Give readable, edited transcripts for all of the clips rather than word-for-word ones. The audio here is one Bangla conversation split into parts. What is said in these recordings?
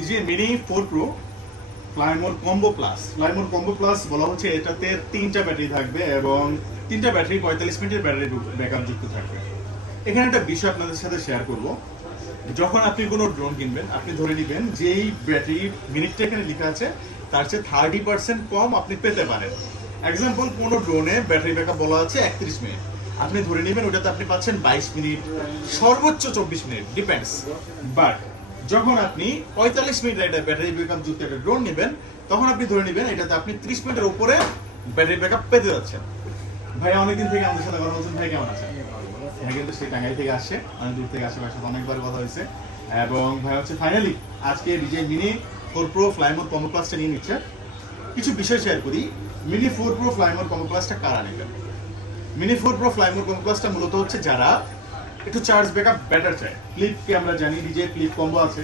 DJ mini 4 pro fly more combo plus. Fly More combo plus বলা হচ্ছে এটাতে 3টা ব্যাটারি থাকবে এবং 3টা ব্যাটারি 45 মিনিটের ব্যাটারি ব্যাকআপ যুক্ত থাকবে। এখানে একটা বিষয় আপনাদের সাথে শেয়ার করব। যখন আপনি কোনো ড্রোন কিনবেন, আপনি ধরে নেবেন যেই ব্যাটারি মিনিটটা এখানে লেখা আছে তার চেয়ে 30% কম আপনি পেতে পারেন। এক্সাম্পল, কোনো ড্রোনে ব্যাটারি ব্যাকআপ বলা আছে 31 মিনিট, আপনি ধরে নেবেন ওটাতে আপনি পাচ্ছেন 22 মিনিট, সর্বোচ্চ 24 মিনিট, ডিপেন্ডস। বাট যখন আপনি 45 মিনিটের একটা ব্যাটারি ব্যাকআপ যুক্ত একটা ড্রোন নেবেন, তখন আপনি ধরে নেবেন এটাতে আপনি 30 মিনিটের উপরে ব্যাটারি ব্যাকআপ পেতে যাচ্ছেন। ভাই অনেকদিন থেকে আমাদের সাথে কথা বলছেন, ভাই কেমন আছেন? ভাই কিন্তু সেই টাঙ্গাইল থেকে আসছে, অনেক দূর থেকে আসে, ভাইয়ের সাথে অনেকবার কথা হয়েছে এবং ভাই হচ্ছে ফাইনালি আজকে DJI mini 4 pro fly more combo প্লাসটা নিয়ে নিচ্ছে। কিছু বিষয় শেয়ার করি। মিনি 4 প্রো ফ্লাইমোর কম্বো প্লাসটা কারা নেবেন? মিনি 4 প্রো ফ্লাইমোর কম্বো প্লাসটা মূলত হচ্ছে যারা একটু চার্জ ব্যাকআপ বেটার চায়। ক্লিপকে আমরা জানি ডিজে ক্লিপ কম্বো আছে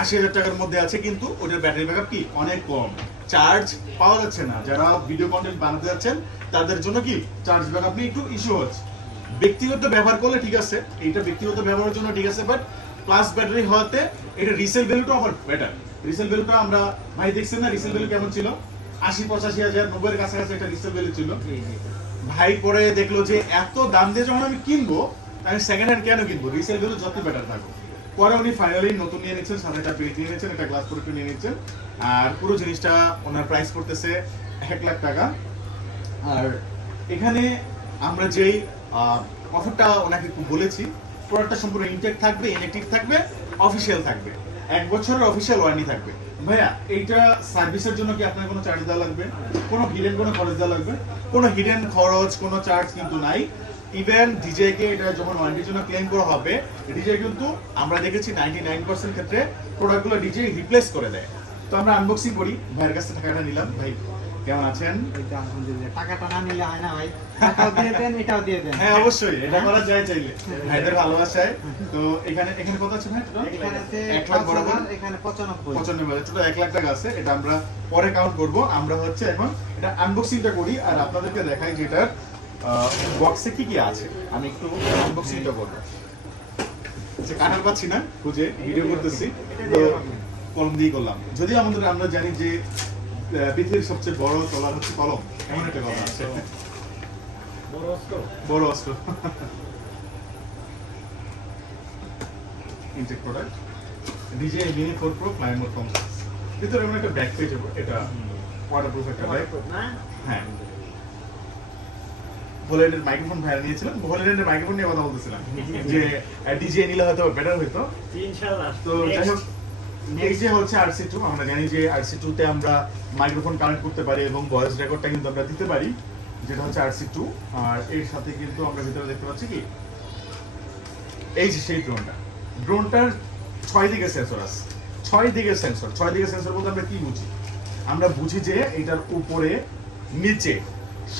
80,000 টাকার মধ্যে আছে, কিন্তু ওটার ব্যাটারি ব্যাকআপ কি অনেক কম, চার্জ পাওয়া যাচ্ছে না। যারা ভিডিও কন্টেন্ট বানাতে যাচ্ছেন তাদের জন্য কি চার্জ ব্যাকআপ নিয়ে একটু ইস্যু হচ্ছে। ব্যক্তিগত ব্যবহার করলে ঠিক আছে, এইটা ব্যক্তিগত ব্যবহারের জন্য ঠিক আছে, বাট প্লাস ব্যাটারি হওয়াতে এটা রিসেল ভ্যালুটা আবার বেটার। রিসেল ভ্যালুটা আমরা ভাই দেখছেন না, রিসেল ভ্যালু কেমন ছিল? 80-85,000 90-এর কাছাকাছি একটা রিসেল ভ্যালু ছিল। ভাই পরে দেখলো যে এত দাম দিয়ে যখন আমি কিনবো, আমি সেকেন্ড হ্যান্ড কেন কিনবো, রিসেল ভ্যালু যত বেটার থাকবো। পরে উনি ফাইনালি নতুন নিয়ে নিচ্ছেন, সাথে একটা পেজ নিয়ে নিচ্ছেন, একটা গ্লাস প্রোডাক্ট নিয়ে নিচ্ছেন, আর পুরো জিনিসটা ওনার প্রাইস পড়তেছে 1 লাখ টাকা। আর এখানে আমরা যেই অফারটা ওনাকে বলেছি, প্রোডাক্টটা সম্পূর্ণ ইনটেক থাকবে, ইনেকটিভ থাকবে, অফিসিয়াল থাকবে, 1 বছরের অফিসিয়াল ওয়ারেন্টি থাকবে। ভাইয়া এইটা সার্ভিসের জন্য কি আপনার কোনো চার্জ দেওয়া লাগবে? কোনো হিডেন কোনো খরচ দেওয়া লাগবে? কোনো হিডেন খরচ, কোনো চার্জ কিন্তু নাই। ইভেন ডিজে কে এটা যখন ওয়ারেন্টির জন্য ক্লেম করা হবে, ডিজে কিন্তু আমরা দেখেছি 99% ক্ষেত্রে প্রোডাক্টগুলো ডিজে রিপ্লেস করে দেয়। তো আমরা আনবক্সিং করি, ভাইয়ের কাছে টাকাটা নিলাম। ভাই কেমন আছেন? টাকাটা না নিলে হয় না ভাই, টাকাও দিয়ে দেন, এটাও দিয়ে দেন। হ্যাঁ অবশ্যই, এটা করা যায় চাইলে ভাইদের ভালোবাসায়। তো এখানে এখানে কত আছে ভাই? এখানে 1 লাখ বরাবর, এখানে 95 95 টোটাল 1 লাখ টাকা আছে। এটা আমরা পরে কাউন্ট করব। আমরা হচ্ছে এখন এটা আনবক্সিংটা করি আর আপনাদেরকে দেখাই যে এটার বক্সে কি কি আছে। আমি একটু আনবক্সিংটা করব, যে কাটার পাচ্ছি না, খুঁজে ভিডিও করতেছি তো কলম দিয়ে করলাম। যদিও আমরা জানি যে পৃথিবীর সবচেয়ে বড় তলার হচ্ছে কলম, এমন একটা কথা আছে, বড় অস্ত্র। ইনটেক product DJI mini 4 pro fly more combo. ভিতরে এমন একটা ব্যাক পেজ হবে, এটা ওয়াটারপ্রুফ একটা ব্যাগ। হ্যাঁ, ভোলেন্টের মাইক্রোফোন ভাইরা নিয়েছিলাম, ভোলেন্টের মাইক্রোফোন নিয়ে কথা বলতেছিলাম যে ডিজে নিলে হয়তো বেটার হইতো ইনশাআল্লাহ। তো যাই হোক, এই যে হচ্ছে RC2, আমরা জানি যে RC2 তে আমরা মাইক্রোফোন কানেক্ট করতে পারি এবং ভয়েস রেকর্ডটা কিন্তু আমরা দিতে পারি, যেটা হচ্ছে RC2। আর এর সাথে কিন্তু আমরা ভিতরে দেখতে পাচ্ছি কি এই যে সেই ড্রোনটার 6 দিকে সেন্সর আছে। 6 দিকে সেন্সর বলতে আমরা কি বুঝি? আমরা বুঝি যে এটার উপরে, নিচে,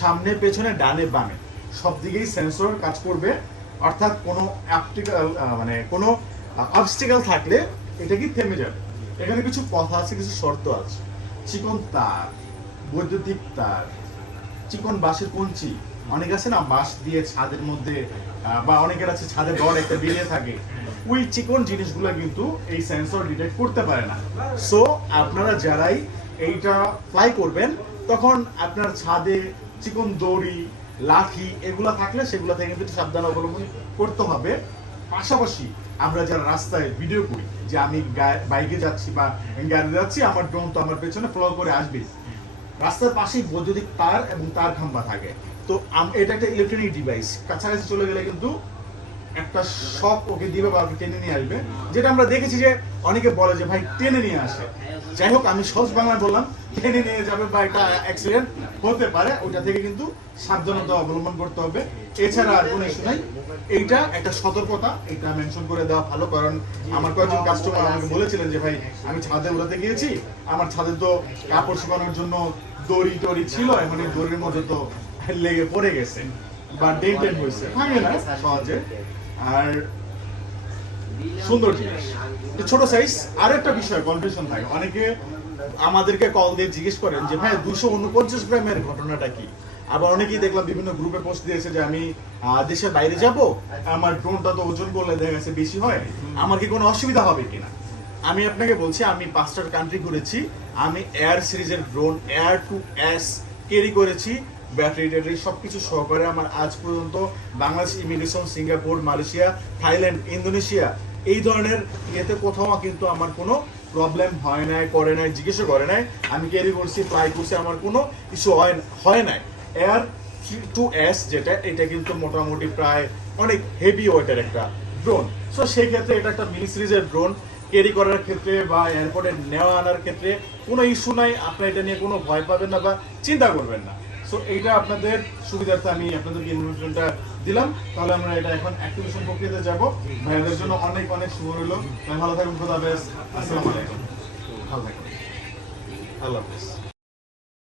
সামনে, পেছনে, ডানে, বামে সব দিকেই সেন্সর কাজ করবে। অর্থাৎ কোনো কোনো অবস্টিকেল থাকলে এটা কি থেমে যাবে। এখানে কিছু কথা আছে, কিছু শর্ত আছে। চিকন তার, বৈদ্যুতিক তার, চিকন বাঁশের কঞ্চি, অনেক আছে না বাঁশ দিয়ে ছাদের মধ্যে, বা অনেকের আছে ছাদের রড একটা বেরিয়ে থাকে, ওই চিকন জিনিসগুলো কিন্তু এই সেন্সর ডিটেক্ট করতে পারে না। সো আপনারা যারাই এইটা ফ্লাই করবেন, তখন আপনার ছাদে চিকন দড়ি, লাঠি এগুলো থাকলে সেগুলো থেকে কিন্তু সাবধান অবলম্বন করতে হবে। পাশাপাশি আমরা যারা রাস্তায় ভিডিও করি, যে আমি বাইকে যাচ্ছি বা গাড়িতে যাচ্ছি, আমার ড্রোন তো আমার পেছনে ফলো করে আসবে, রাস্তার পাশেই বৈদ্যুতিক তার এবং তার খাম্বা থাকে। তো এটা একটা ইলেকট্রনিক ডিভাইস, কাছাকাছি চলে গেলে কিন্তু একটা শক ওকে দিবে বা ওকে টেনে নিয়ে আসবে, যেটা আমরা দেখেছি যে অনেকে বলে যে ভাই টেনে নিয়ে আসে। যাই হোক, আমি সহজ বাংলায় বললাম, টেনে নিয়ে যাবে বা একটা অ্যাক্সিডেন্ট হতে পারে, ওইটা থেকে কিন্তু সাবধানতা অবলম্বন করতে হবে। এছাড়া আর কোনো ইস্যু নাই। এইটা একটা সতর্কতা, এটা মেনশন করে দেওয়া ভালো, কারণ আমার কয়েকজন কাস্টমার আমাকে বলেছিলেন যে ভাই আমি ছাদে উড়াতে গিয়েছি, আমার ছাদে তো কাপড় শুকানোর জন্য দড়ি টড়ি ছিল, এখন এই দড়ির মধ্যে তো লেগে পড়ে গেছে বা ডেন্টেড হয়েছে, ভাঙে না সহজে। আর সুন্দর জিনিস, ছোট সাইজ। আর একটা বিষয় কনফিউশন থাকে, অনেকে আমাদেরকে কল দিয়ে জিজ্ঞেস করেন যে ভাই 249 গ্রামের ঘটনাটা কি। আবার অনেকেই দেখলাম বিভিন্ন গ্রুপে পোস্ট দিয়েছে যে আমি দেশের বাইরে যাব, আমার ড্রোনটা তো ওজন করলে দেখা গেছে বেশি হয়, আমার কি কোনো অসুবিধা হবে কিনা। আমি আপনাকে বলছি আমি 5টা কান্ট্রি ঘুরেছি, আমি এয়ার সিরিজের drone air two S carry করেছি, ব্যাটারি ট্যাটারি সবকিছু সহকারে। আমার আজ পর্যন্ত Bangladesh immigration, Singapore, Malaysia, Thailand, Indonesia এই ধরনের ইয়েতে কোথাও কিন্তু আমার কোনো প্রবলেম হয় নাই, করে নাই, জিজ্ঞেসও করে নাই। আমি ক্যারি করছি, ফ্লাই করছি, আমার কোনো ইস্যু হয় নাই। এয়ার টু এস যেটা, এটা কিন্তু মোটামুটি প্রায় অনেক হেভি ওয়েটের একটা ড্রোন। সো সেই ক্ষেত্রে এটা একটা মিনি সিরিজের ড্রোন, ক্যারি করার ক্ষেত্রে বা এয়ারপোর্টে নেওয়া আনার ক্ষেত্রে কোনো ইস্যু নাই। আপনার এটা নিয়ে কোনো ভয় পাবেন না বা চিন্তা করবেন না। সো এইটা আপনাদের সুবিধার্থে আমি আপনাদেরকে ইনফরমেশনটা দিলাম। তাহলে আমরা এটা এখন অ্যাক্টিভেশন প্রক্রিয়াতে যাব। ভাইয়াদের জন্য অনেক অনেক শুভ রইল। ভালো থাকুন, খোদা হাফেজ, আসসালামু আলাইকুম, ভালো থাকুন, আল্লাহ হাফেজ।